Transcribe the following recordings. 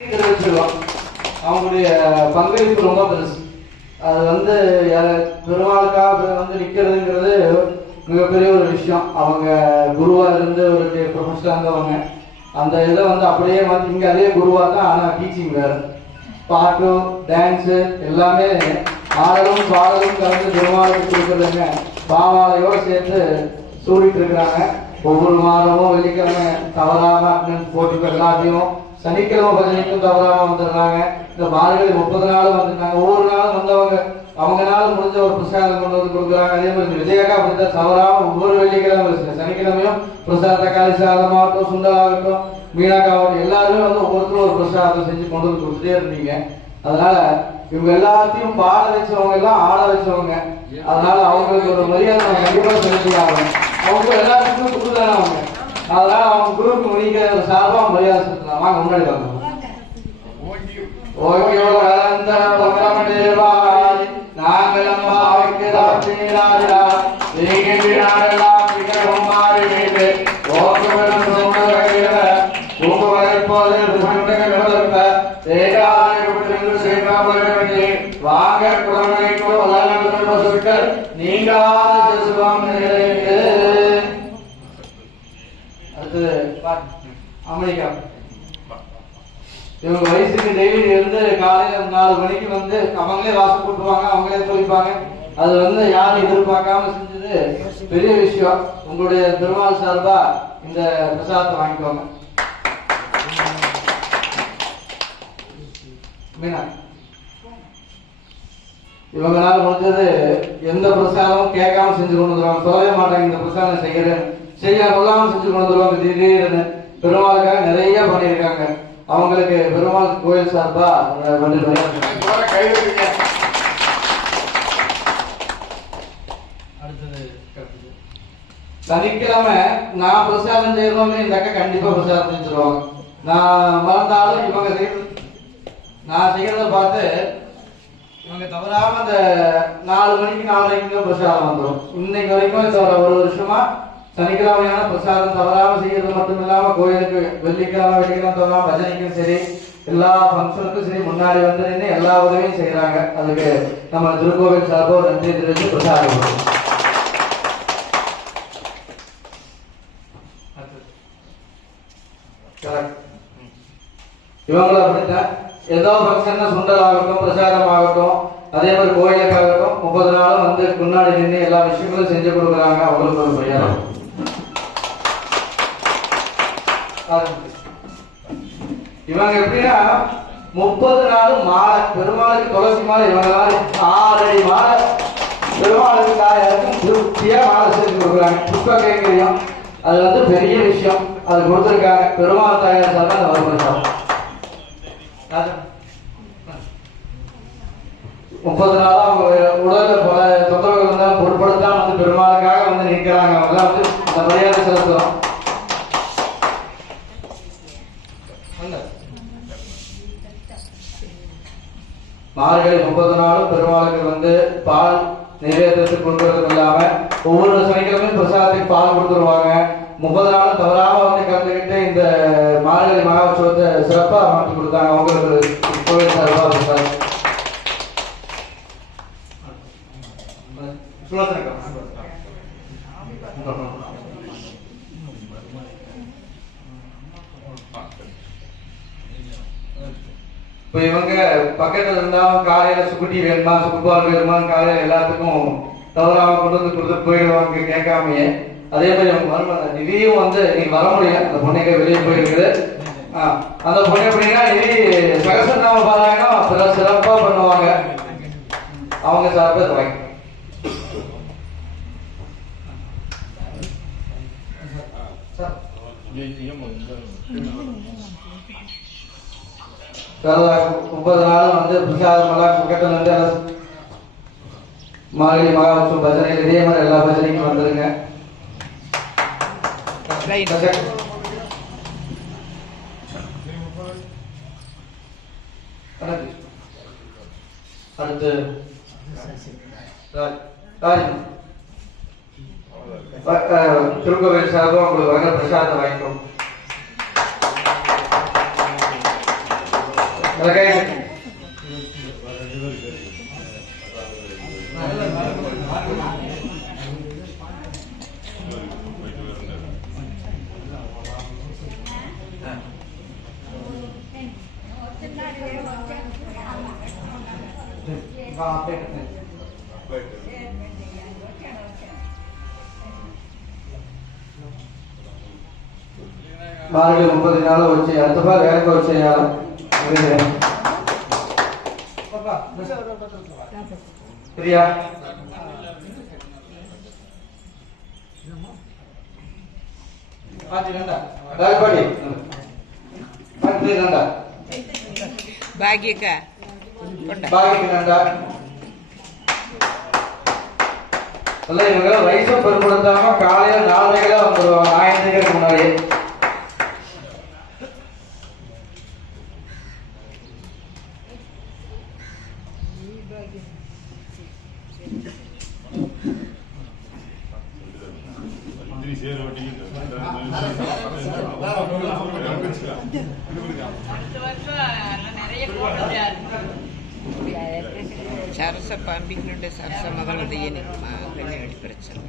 தெரிவிச்சிருக்கோம். அவங்களுடைய பங்களிப்பு ரொம்ப பெருசு. அது பெருமாளுக்காக நிற்கிறதுங்கிறது மிகப்பெரிய ஒரு விஷயம். அவங்க குருவாக இருந்து ஒரு ப்ரொஃபஸராக இருந்தவங்க அந்த இதை அப்படியே இங்கே அதே குருவாக தான். ஆனால் டீச்சிங் வேறு, பாட்டு டான்ஸு எல்லாமே ஆடலும் பாடலும் கலந்து பெருமாளுக்கு கொடுக்குறதுங்க. பாவாலையோடு சேர்த்து சூடிட்டு இருக்கிறாங்க. ஒவ்வொரு மாதமும் வெள்ளிக்கிழமை தவறாமல் அட்டெண்டன்ஸ் போட்டு எல்லாத்தையும் சனிக்கிழமை பஜனைக்கும் தவறாம வந்துடுறாங்க. இந்த மார்கழி 30 நாளும் வந்துருக்காங்க. ஒவ்வொரு நாளும் அவங்களால முடிஞ்ச ஒரு பிரசாதம் கொண்டு வந்து கொடுக்குறாங்க. அதே மாதிரி விஜயக்கா அப்படித்தான் தவறாம ஒவ்வொரு வெள்ளிக்கிழமை சனிக்கிழமையும் பிரசாத தக்காளி சாதமாகட்டும், சுண்டலாகட்டும், மீனாக்காகட்டும் எல்லாருமே ஒவ்வொருத்தரும் ஒரு பிரசாதம் செஞ்சு கொண்டு வந்து கொடுத்துட்டே இருந்தீங்க. அதனால இவங்க எல்லாத்தையும் பாட வச்சவங்க எல்லாம் ஆட வச்சவங்க. அதனால அவங்களுக்கு ஒரு மரியாதை நம்ம கண்டிப்பாக செலுத்தியாங்க. அவங்க எல்லாத்துக்குமே கொடுக்குதானே அவங்க. அதனால அவங்க குருவுக்கு நீங்க சார்பா மரியாதை செலுத்தலாம். வாங்க முன்னாடி வாங்க. அமெரிக்கா இவங்க வயசுக்கு டெய்லி இருந்து காலையில 4 மணிக்கு அவங்களே வாசல் போட்டுவாங்க, அவங்களே தொழிப்பாங்க. அது யாரும் எதிர்பார்க்காம செஞ்சது பெரிய விஷயம். உங்களுடைய பெருமாள் சார்பா இந்த பிரசாதத்தை வாங்கிக்கோங்க. மீனா இவங்களால முடிஞ்சது எந்த பிரசாதமும் கேட்காம செஞ்சு கொண்டு வந்துருவாங்க. சொல்லவே மாட்டாங்க இந்த பிரசாதம் செய்யறேன் சொல்லாம செஞ்சு கொண்டு வந்துருவாங்க. திடீர்னு பெருமாளுக்காக நிறைய பண்ணியிருக்காங்க. அவங்களுக்கு பெருமாள் கோயில் சார்பா சனிக்கிழமை நான் பிரசாதம் செய்யறோம்னு இந்த அக்கா கண்டிப்பா பிரசாதம் செஞ்சிருவாங்க. நான் மறந்தாலும் இவங்க நான் செய்யறத பார்த்து இவங்க தவறாம அந்த 4 மணிக்கு 4:30 பிரசாதம் வந்துடும். இன்னைக்கு வரைக்கும் தவிர ஒரு வருஷமா சனிக்கிழமையான பிரசாதம் தவறாம செய்யறது மட்டும் இல்லாம கோயிலுக்கு வெள்ளிக்கிழமை தவறாம பஜனைக்கும் சரி, எல்லா ஃபங்க்ஷனுக்கும் சரி முன்னாடி நின்று எல்லா உதவியும் செய்யறாங்க. அதுக்கு நம்ம திருக்கோவில் சார்போ நன்றி தெரிவித்து பிரசாதம். இவங்களும் அப்படித்தான். ஏதோ ஃபங்க்ஷன் சுண்டல் ஆகட்டும், பிரசாதம் ஆகட்டும், அதே மாதிரி கோயிலுக்காகட்டும் 30 நாளும் முன்னாடி நின்று எல்லா விஷயங்களும் செஞ்சு கொடுக்குறாங்க. அவங்களுக்கு ஒரு மரியாதை. இவங்க எப்படின்னா 30 நாளும் மாலை பெருமாளுக்கு துளசி மாலை இவங்களால 6 அடி மாலை பெருமாளுக்கு தாயாருக்கும் திருப்தியா மாலை செஞ்சு கொடுக்குறாங்க. புஷ்ப கைங்கரியம் அது பெரிய விஷயம். அது கொடுத்துருக்காங்க. பெருமாள் தாயார் சார் தான் வரப்படுறாங்க. 30 நாளா அவங்க உடல்ல பல தொந்தரவுகள் இருந்தாலும் பொருட்படுத்தாம பெருமாளுக்காக நிற்கிறாங்க. அவங்க அந்த மரியாதை செலுத்துறோம். மார்கழி 30 நாளும் பெருமாளுக்கு பால் நைவேத்தியத்துக்கு கொடுக்கறது இல்லாம ஒவ்வொரு சனிக்கிழமையும் பிரசாதத்துக்கு பால் கொடுத்துருவாங்க. 30 நாளும் தவறாம கலந்துக்கிட்டு இந்த மார்கழி மகா உற்சவத்தை சிறப்பா மாற்றி கொடுத்தாங்க. அவங்களுக்கு கோவில் சார்பா இப்போ இவங்க பக்கத்துல இருந்தாலும் காலையில சுக்குட்டி வேணுமா, சுக்குப்பால் வேணுமான்னு காலையில எல்லாத்துக்கும் தவறாம கொண்டு கொடுத்து போயிடுவாங்க கேட்காமையே. அதே மாதிரி அவங்க மருமக நிதியும் நீங்க வர முடியும். அந்த பொண்ணுக்கு வெளியே போயிருக்குது. அந்த பொண்ணு எப்படின்னா நிதி சகசநாம பாராயணம் சிறப்பா பண்ணுவாங்க. அவங்க சார்பா வாங்கி முப்பது நாளும் பிரசாதம் எல்லாம் குக்கத்தில் மார்கழி மகா உற்சவம் பஜனை இதே மாதிரி எல்லா பஜனைக்கும் வந்துருங்க. அடுத்து திருக்கோவில் சார்பா உங்களுக்கு வர பிரசாதம் வாங்கிக்கணும். మారేడు 30 దినాలు వచ్చి ఎంతగా వేగ వచ్చేయాలి ప్రియా ಭಾಗ್ಯಕ್ಕ அல்ல இவங்க வயசும் பொருட்படுத்தாம காலையில 4 மணிக்கு தான் வந்துருவாங்க ஆயிரத்துக்கு முன்னாடி சரச பம்பிக்கிட்டு சரச மகள் உதயனி கல்யாணி பிரச்சனை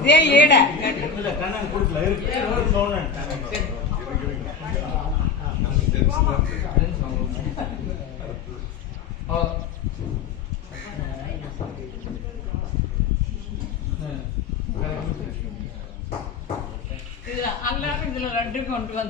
இదే ஏடா இதுல 2 கொண்டு வந்து